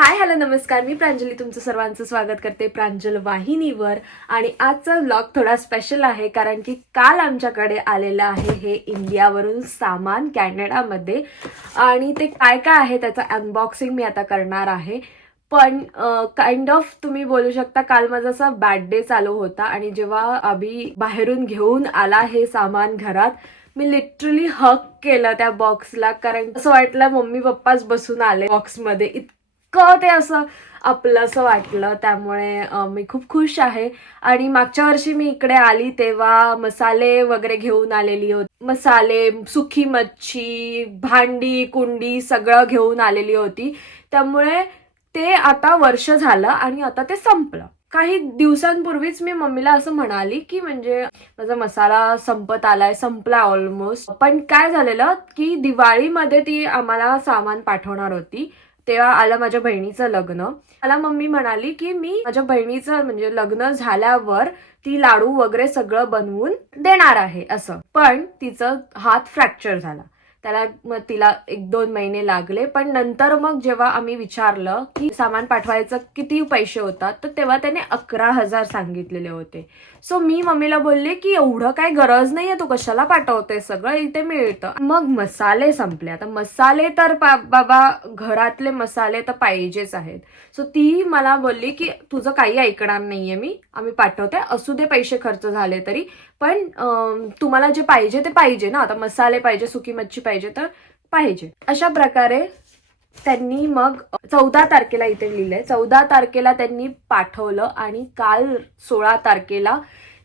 Hi hello नमस्कार, मी प्रांजली तुमचं सर्वांचं स्वागत करते प्रांजल वाहिनीवर. आणि आजचा व्लॉग थोडा स्पेशल आहे कारण की काल आमच्याकडे आलेलं आहे हे इंडियावरून सामान कॅनडामध्ये. आणि ते काय काय आहे त्याचं अनबॉक्सिंग मी आता करणार आहे. पण काइंड ऑफ तुम्ही बोलू शकता काल माझा असा बॅड डे चालू होता आणि जेव्हा अभि बाहेरून घेऊन आला हे सामान घरात, मी लिटरली हक केलं त्या बॉक्सला. कारण असं वाटलं मम्मी पप्पाच बसून आले बॉक्समध्ये, इतकं ते असं आपलं असं वाटलं. त्यामुळे मी खूप खुश आहे. आणि मागच्या वर्षी मी इकडे आली तेव्हा मसाले वगैरे घेऊन आलेली होती. मसाले, सुकी मच्छी, भांडी कुंडी सगळं घेऊन आलेली होती. त्यामुळे ते आता वर्ष झालं आणि आता ते संपलं. काही दिवसांपूर्वीच मी मम्मीला असं म्हणाली की म्हणजे माझा मसाला संपत आलाय, संपला ऑलमोस्ट. पण काय झालेलं की दिवाळीमध्ये ती आम्हाला सामान पाठवणार होती. तेव्हा आलं माझ्या बहिणीचं लग्न. मला मम्मी म्हणाली की मी माझ्या बहिणीचं म्हणजे लग्न झाल्यावर ती लाडू वगैरे सगळं बनवून देणार आहे असं. पण तिचं हात फ्रॅक्चर झाला. त्याला मग तिला 1-2 महिने लागले. पण नंतर मग जेव्हा आम्ही विचारलं की सामान पाठवायचं किती पैसे होतात, तर तेव्हा त्याने 11,000 सांगितलेले होते. सो मी मम्मीला बोलले की एवढं काय गरज नाहीये, तू कशाला पाठवते, सगळं इथे मिळतं. मग मसाले संपले. आता मसाले तर बाबा घरातले मसाले तर पाहिजेच आहेत. सो ती मला बोलली की तुझं काही ऐकणार नाहीये मी, आम्ही पाठवते, असू दे पैसे खर्च झाले तरी, पण तुम्हाला जे पाहिजे ते पाहिजे ना. आता मसाले पाहिजे, सुकी मच्छी पाहिजे तर पाहिजे. अशा प्रकारे त्यांनी मग 14 तारखेला इथे लिहिलंय, 14 तारखेला त्यांनी पाठवलं आणि काल 16 तारखेला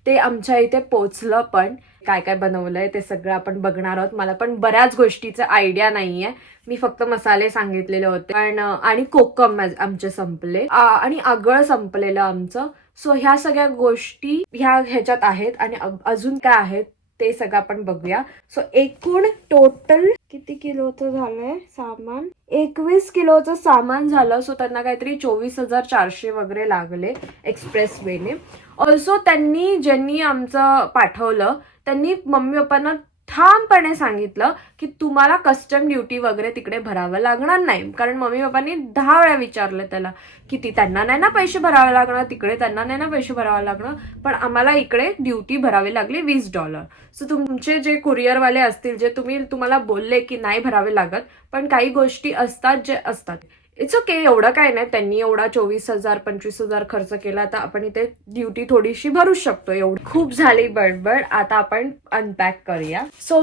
ते आमच्या इथे पोचलं. पण काय काय बनवलंय ते सगळं आपण बघणार आहोत. मला पण बऱ्याच गोष्टीचं आयडिया नाहीये, मी फक्त मसाले सांगितलेले होते. पण आणि कोकम आमचे संपले आणि आगळ संपलेलं आमचं. सो ह्या सगळ्या गोष्टी ह्याच्यात आहेत आणि अजून काय आहेत ते सगळं आपण बघूया. सो एकूण टोटल किती किलोचं झालंय सामान? 21 किलोचं सामान झालं. सो त्यांना काहीतरी 24,400 वगैरे लागले एक्सप्रेस वेने. ऑल्सो ज्यांनी आमचं पाठवलं त्यांनी मम्मी पप्पांना ठामपणे सांगितलं की तुम्हाला कस्टम ड्युटी वगैरे तिकडे भरावं लागणार नाही. कारण मम्मी पप्पांनी 10 वेळा विचारलं त्याला किती, त्यांना नाही ना पैसे भरावे लागणार, तिकडे त्यांना नाही ना पैसे भरावे लागणार, पण आम्हाला इकडे ड्युटी भरावी लागली $20. सो तुमचे जे कुरिअरवाले असतील जे तुम्हाला बोलले की नाही भरावे लागत, पण काही गोष्टी असतात जे असतात. इट्स ओके, एवढं काय नाही. त्यांनी एवढा 24,000-25,000 खर्च केला तर आपण इथे ड्युटी थोडीशी भरू शकतो. एवढी खूप झाली बडबड, आता आपण अनपॅक करूया. सो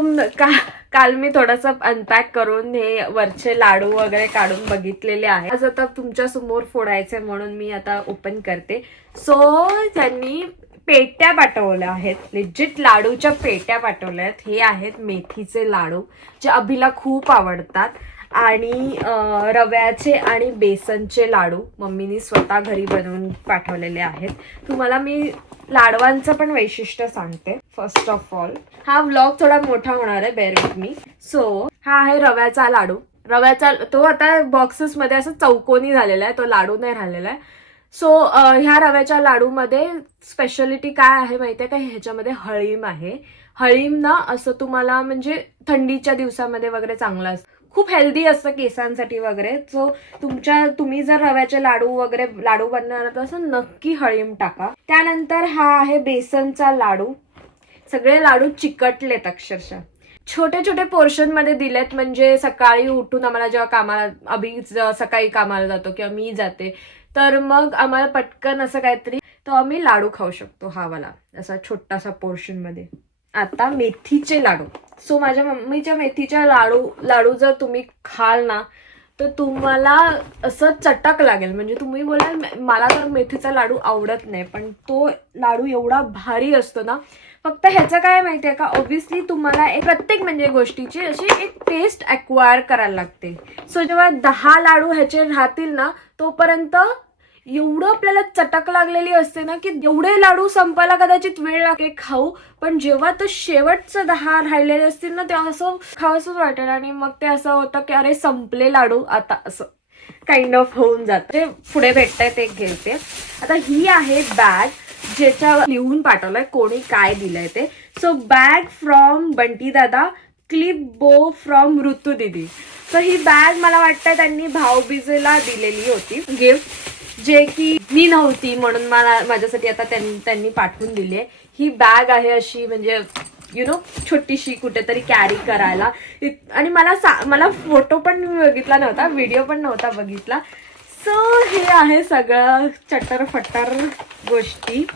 काल मी थोडंसं अनपॅक करून हे वरचे लाडू वगैरे काढून बघितलेले आहे. आज आता तुमच्या समोर फोडायचे म्हणून मी आता ओपन करते. सो त्यांनी पेट्या पाठवल्या आहेत, लिजिट लाडूच्या पेट्या पाठवल्या आहेत. हे आहेत मेथीचे लाडू जे अभिला खूप आवडतात. आणि रव्याचे आणि बेसनचे लाडू मम्मीनी स्वतः घरी बनवून पाठवलेले आहेत. तुम्हाला मी लाडवांचं पण वैशिष्ट्य सांगते. फर्स्ट ऑफ ऑल हा व्लॉग थोडा मोठा होणार आहे, बेअर विथ मी. सो हा आहे रव्याचा लाडू. रव्याचा तो आता बॉक्सेसमध्ये असं चौकोनी झालेला आहे, तो लाडू नाही राहिलेला आहे. सो ह्या रव्याच्या लाडूमध्ये स्पेशालिटी काय आहे माहितीये का? ह्याच्यामध्ये हळीम आहे. हळीम ना असं तुम्हाला म्हणजे थंडीच्या दिवसामध्ये वगैरे चांगलं असतं, खूप हेल्दी असतं केसांसाठी वगैरे. सो तुम्ही जर रव्याचे लाडू बनवणार तर असं नक्की हळीम टाका. त्यानंतर हा आहे बेसनचा लाडू. सगळे लाडू चिकटलेत अक्षरशः, छोटे छोटे पोर्शन मध्ये दिलेत. म्हणजे सकाळी उठून आम्हाला जेव्हा अभि सकाळी कामाला जातो किंवा मी जाते, तर मग आम्हाला पटकन असं काहीतरी तो आम्ही लाडू खाऊ शकतो. हा वाला असा छोटासा पोर्शन मध्ये. आता मेथीचे लाडू. सो माझ्या मम्मीच्या मेथीच्या लाडू जर तुम्ही खाल ना तर तुम्हाला असं चटक लागेल. म्हणजे तुम्ही बोलाल मला तर मेथीचा लाडू आवडत नाही, पण तो लाडू एवढा भारी असतो ना. फक्त ह्याचं काय माहितीये का, ऑब्व्हियसली तुम्हाला प्रत्येक म्हणजे गोष्टीची अशी एक टेस्ट अक्वायर करायला लागते. सो जेव्हा 10 लाडू ह्याचे राहतील ना तोपर्यंत एवढं आपल्याला चटक लागलेली असते ना की एवढे लाडू संपायला कदाचित वेळ लागेल खाऊ, पण जेव्हा तो शेवटचं 10 राहिलेले असतील ना तेव्हा असं खावंसंच वाटेल. आणि मग ते असं होतं की अरे संपले लाडू आता, असं काइंड ऑफ होऊन जातं. जे पुढे भेटतंय ते घेते. आता ही आहे बॅग, ज्याच्यावर लिहून पाठवलंय कोणी काय दिलंय ते. सो बॅग फ्रॉम बंटी दादा क्लिप बो फ्रॉम ऋतू दीदी. तर ही बॅग मला वाटतं त्यांनी भाऊबीजेला दिलेली होती गिफ्ट, जे की मी नव्हती म्हणून माझ्यासाठी आता त्यांनी पाठवून दिली आहे. ही बॅग आहे अशी म्हणजे छोटीशी कुठेतरी कॅरी करायला. आणि मला फोटो पण बघितला नव्हता, व्हिडिओ पण नव्हता बघितला. सो हे आहे सगळं चटर फटर गोष्टी.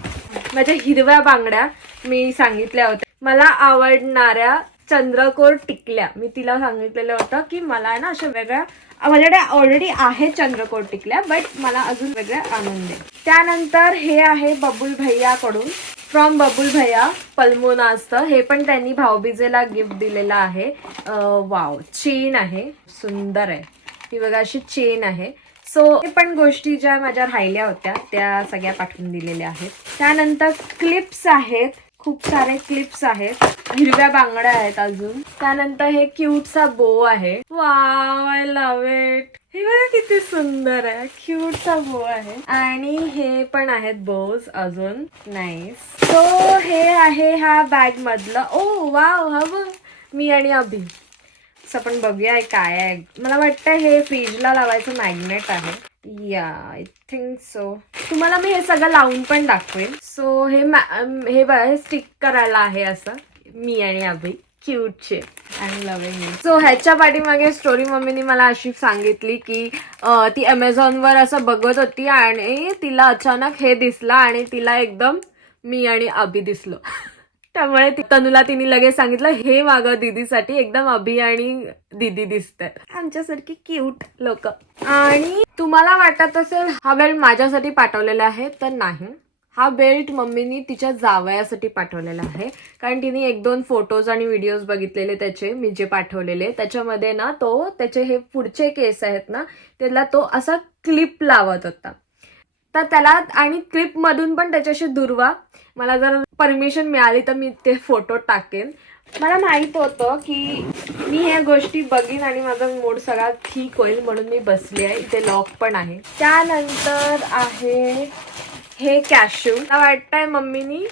माझ्या हिरव्या बांगड्या मी सांगितल्या होत्या, मला आवडणाऱ्या चंद्रकोर टिकल्या. मी तिला सांगितलेलं होतं की मला ना अशा वेगळ्या, माझ्याकडे ऑलरेडी आहे चंद्रकोर टिकल्या, बट मला अजून वेगळ्या आणून दे. त्यानंतर हे आहे बबुल भैयाकडून, फ्रॉम बबुल भैया पल्मोना असतं. हे पण त्यांनी भाऊबीजेला गिफ्ट दिलेलं आहे. वाव, चेन आहे, सुंदर आहे. ही बघा अशी चेन आहे. सो हे पण गोष्टी ज्या माझ्या राहिल्या होत्या त्या सगळ्या पाठवून दिलेल्या आहेत. त्यानंतर क्लिप्स आहेत, खूप सारे क्लिप्स आहेत, हिरव्या बांगड्या आहेत अजून. त्यानंतर हे क्यूटचा बो आहे. Wow, I love it. हे बघा किती सुंदर आहे, क्यूटचा बो आहे. आणि हे पण आहेत बोज अजून, नाईस. सो हे आहे ह्या बॅग मधलं. ओ वाव, हवं मी आणि अभि. आपण बघूया काय आहे. मला वाटतं हे फ्रीजला लावायचं मॅग्नेट आहे. या, आय थिंक सो. तुम्हाला मी हे सगळं लावून पण दाखवेन. सो हे स्टिक करायला आहे असं, मी आणि अभि क्यूटचे आणि लव्हिंग इट. सो ह्याच्या पाठीमागे स्टोरी मम्मीने मला अशी सांगितली की ती अमेझॉनवर असं बघत होती आणि तिला अचानक हे दिसलं आणि तिला एकदम मी आणि अभि दिसलो. त्यामुळे तनुला तिने लगेच सांगितलं हे मागं दीदीसाठी, एकदम अभि आणि दीदी दिसतात, आमच्यासारखी क्यूट लोक. आणि तुम्हाला वाटत असेल हा बेल्ट माझ्यासाठी पाठवलेला आहे, तर नाही. हा बेल्ट मम्मीनी तिच्या जावयासाठी पाठवलेला आहे. कारण तिने 1-2 फोटोज आणि व्हिडिओज बघितलेले त्याचे, मी जे पाठवलेले त्याच्यामध्ये ना तो त्याचे हे पुढचे केस आहेत ना त्याला तो असा क्लिप लावत होता. तर त्याला आणि क्लिप मधून पण त्याच्याशी दुर्वा, मला जर परमिशन मिळाली तर मी ते फोटो टाकेन. मला माहित होतं की मी ह्या गोष्टी बघीन आणि माझा मूड सगळा ठीक होईल म्हणून मी बसली आहे. इथे लॉक पण आहे. त्यानंतर आहे हे कॅश्यू. मला वाटतंय मम्मीनी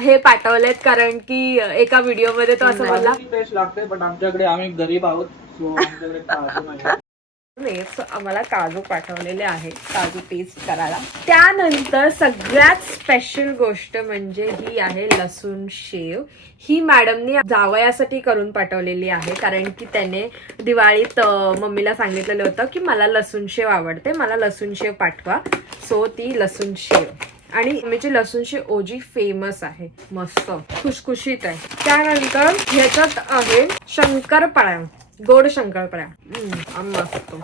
हे पाठवलेत कारण की एका व्हिडिओमध्ये तो असं बोलला टेस्ट लागते, पण आमच्याकडे आम्ही गरीब आहोत, सो आमच्याकडे काजू नाही. आम्हाला काजू पाठवलेले आहे, काजू पेस्ट करायला. त्यानंतर सगळ्यात स्पेशल गोष्ट म्हणजे ही आहे लसूण शेव. ही मॅडमनी जावयासाठी करून पाठवलेली आहे कारण की त्याने दिवाळीत मम्मीला सांगितलेलं होतं की मला लसूण शेव आवडते, मला लसूण शेव पाठवा. सो ती लसूण शेव आणि मम्मीची लसूण शेव ओजी फेमस आहे, मस्त खुशखुशीत आहे. त्यानंतर ह्याच्यात आहे शंकरपाळ्या, गोड शंकरपाळ्या, मस्त.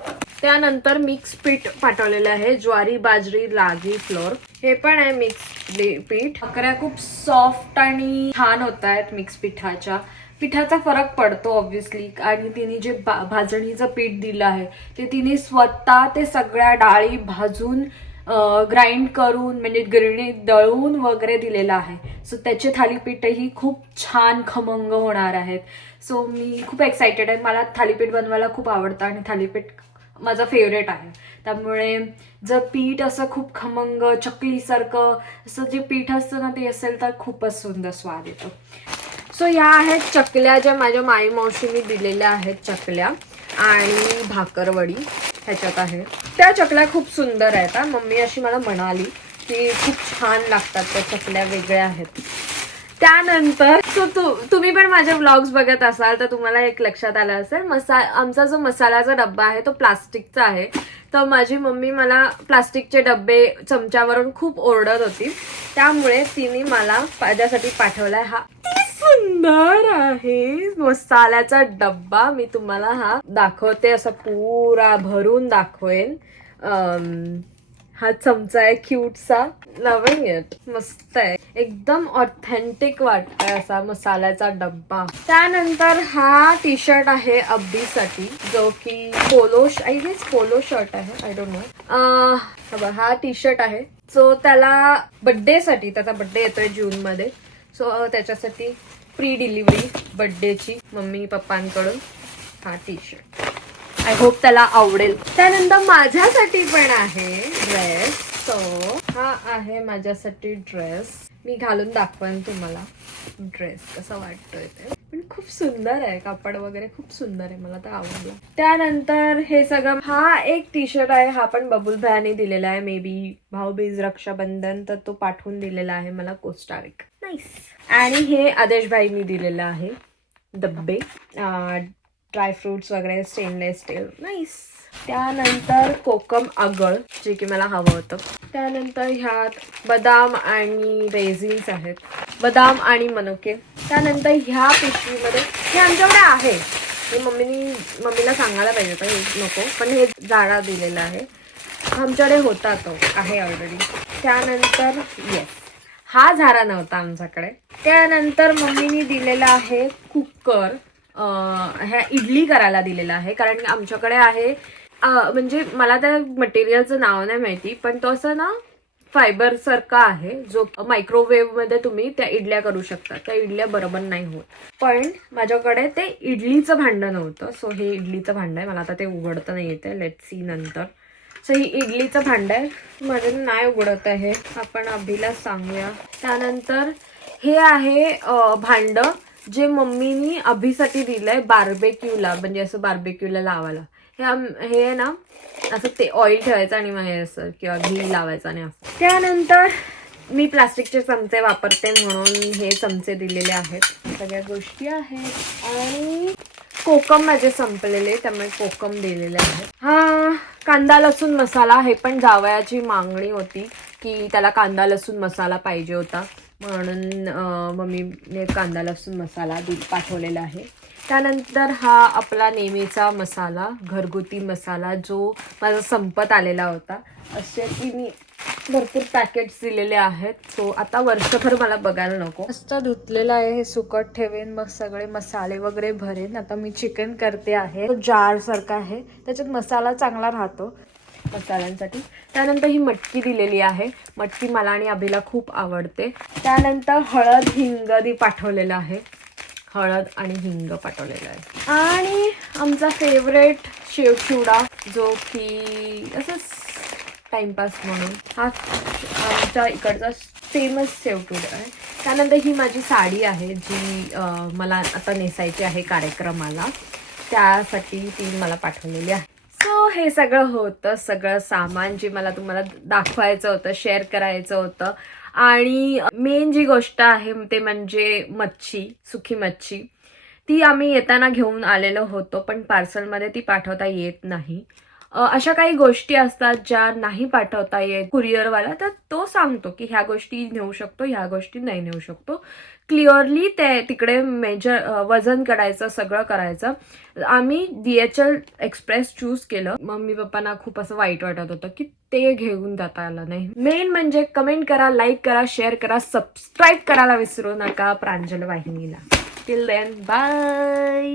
त्यानंतर मिक्स पीठ पाठवलेलं आहे, ज्वारी बाजरी रागी फ्लोर. हे पण आहे मिक्स पीठ. भाकऱ्या खूप सॉफ्ट आणि छान होत आहेत मिक्स पिठाचा फरक पडतो ऑब्व्हियसली. आणि तिने जे भाजणीचं पीठ दिलं आहे ते तिने स्वतः ते सगळ्या डाळी भाजून ग्राइंड करून म्हणजे गिरणी दळून वगैरे दिलेलं आहे. सो त्याचे थालीपीठही खूप छान खमंग होणार आहेत. सो मी खूप एक्सायटेड आहे. मला थालीपीठ बनवायला खूप आवडतं आणि थालीपीठ माझं फेवरेट आहे. त्यामुळे जर पीठ असं खूप खमंग चकलीसारखं असं जे पीठ असतं ना ते असेल तर खूपच सुंदर स्वाद येतो. सो ह्या आहेत चकल्या ज्या माझ्या माई मावशीने दिलेल्या आहेत चकल्या. आणि भाकरवडी ह्याच्यात आहे. त्या चकल्या खूप सुंदर आहेत. मम्मी अशी मला म्हणाली की खूप छान लागतात त्या चकल्या, वेगळ्या आहेत. त्यानंतर तुम्ही पण माझे व्लॉग्स बघत असाल तर तुम्हाला एक लक्षात आलं असेल, आमचा जो मसाल्याचा डब्बा आहे तो प्लास्टिकचा आहे. तर माझी मम्मी मला प्लास्टिकचे डब्बे चमच्यावरून खूप ओरडत होती, त्यामुळे तिने मला माझ्यासाठी पाठवलाय हा सुंदर आहे मसाल्याचा डब्बा. मी तुम्हाला हा दाखवते, असा पुरा भरून दाखवेन. हा चमचा आहे क्यूटसा, लव्हिंग इट, मस्त आहे, एकदम ऑथेंटिक वाटतंय असा मसाल्याचा डब्बा. त्यानंतर हा टी शर्ट आहे अब्बीसाठी, जो की पोलो शर्ट आहे, आय डोंट नो. हा टी शर्ट आहे सो त्याला बड्डेसाठी, त्याचा बड्डे येतोय जून मध्ये, सो त्याच्यासाठी प्री डिलिव्हरी बड्डेची मम्मी पप्पांकडून हा टी शर्ट. आय होप त्याला आवडेल. त्यानंतर माझ्यासाठी पण आहे ड्रेस. सो हा आहे माझ्यासाठी ड्रेस. मी घालून दाखवेन तुम्हाला ड्रेस कसा वाटतोय ते, पण खूप सुंदर आहे, कापड वगैरे खूप सुंदर आहे, मला तर आवडलं. त्यानंतर हे सगळं, हा एक टी शर्ट आहे, हा पण बबुल भयाने दिलेला आहे, मे बी भाऊबीज रक्षाबंधन, तर तो पाठवून दिलेला आहे मला कोस्टारिक. नाईस. आणि हे आदेश भाईनी दिलेलं आहे डब्बे, ड्रायफ्रुट्स वगैरे, स्टेनलेस स्टील. नाईस. त्यानंतर कोकम आगळ, जे की मला हवं होतं. त्यानंतर ह्यात बदाम आणि रेझिन्स आहेत, बदाम आणि मनुके. त्यानंतर ह्या पिशवीमध्ये, हे आमच्याकडे आहे, हे मम्मीला सांगायला पाहिजे होतं, हे नको, पण हे जाडा दिलेला आहे, आमच्याकडे होता, तो आहे ऑलरेडी. त्यानंतर येस, हा झारा नव्हता आमच्याकडे. त्यानंतर मम्मीनी दिलेला आहे कुकर, ह्या इडली करायला दिलेला आहे, कारण आमच्याकडे आहे, म्हणजे मला त्या मटेरियलचं नाव नाही माहिती, पण तो असं ना फायबर सारखा आहे, जो मायक्रोवेव्ह मध्ये तुम्ही त्या इडल्या करू शकता. त्या इडल्या बरोबर नाही होत, पण माझ्याकडे ते इडलीचं भांडं नव्हतं, सो हे इडलीचं भांडं आहे. मला आता ते उघडता नाही येते, लेट सी नंतर. सो ही इडलीचं भांडं आहे, माझ्या नाही उघडत आहे, आपण अभिला सांगूया. त्यानंतर हे आहे भांडं, जे मम्मीनी अभिसाठी दिलंय बार्बेक्यूला, म्हणजे असं बार्बेक्यूला लावायला. हे आहे ना, असं ते ऑइल ठेवायचं आणि मग हे असं किंवा घी लावायचं आणि असं. त्यानंतर मी प्लास्टिकचे चमचे वापरते म्हणून हे चमचे दिलेले आहेत, सगळ्या गोष्टी आहेत. आणि कोकम माझे संपलेले, त्यामुळे कोकम दिलेले आहे. हा कांदा लसूण मसाला, हे पण जावयाची मागणी होती की त्याला कांदा लसूण मसाला पाहिजे होता, म्हणून मम्मीने कांदा लसूण मसाला पाठवलेला आहे. त्यानंतर हा आपला नेहमीचा मसाला, घरगुती मसाला, जो माझा संपत आलेला होता. असे की मी भरपूर पॅकेट्स दिलेले आहेत, सो आता वर्षभर मला बघायला नको. मस्त धुतलेलं आहे, हे सुकट ठेवेन, मग सगळे मसाले वगैरे भरेन. आता मी चिकन करते आहे, तो जार सारखा आहे, त्याच्यात मसाला चांगला राहतो मसाल्यांसाठी. त्यानंतर ही मटकी दिलेली आहे, मटकी मला आणि अभिला खूप आवडते. त्यानंतर हळद हिंग पाठवलेलं आहे, हळद आणि हिंग पाठवलेलं आहे. आणि आमचा फेवरेट शेवचिवडा, जो की असंच टाइमपास म्हणून, हा आमच्या इकडचा फेमस शेवचिवडा आहे. त्यानंतर ही माझी साडी आहे, जी मला आता नेसायची आहे कार्यक्रमाला, त्यासाठी ती मला पाठवलेली आहे. सो हे सगळं होतं, सगळं सामान जे मला तुम्हाला दाखवायचं होतं, शेअर करायचं होतं. आणि मेन जी गोष्ट आहे ते म्हणजे मच्छी, सुकी मच्छी. ती आम्ही येताना घेऊन आलेलो होतो, पण पार्सलमध्ये ती पाठवता येत नाही. अशा काही गोष्टी असतात ज्या नाही पाठवता येत कुरिअरवाला, तर तो सांगतो की ह्या गोष्टी नेऊ शकतो, ह्या गोष्टी नाही नेऊ शकतो. क्लिअरली ते तिकडे वजन करायचं, सगळं करायचं. आम्ही DHL एक्सप्रेस चूज केलं. मम्मी पप्पांना खूप असं वाईट वाटत होतं की ते घेऊन जाता आलं नाही. मेन म्हणजे कमेंट करा, लाईक करा, शेअर करा, सबस्क्राईब करायला विसरू नका प्रांजल वाहिनीला. Till then bye.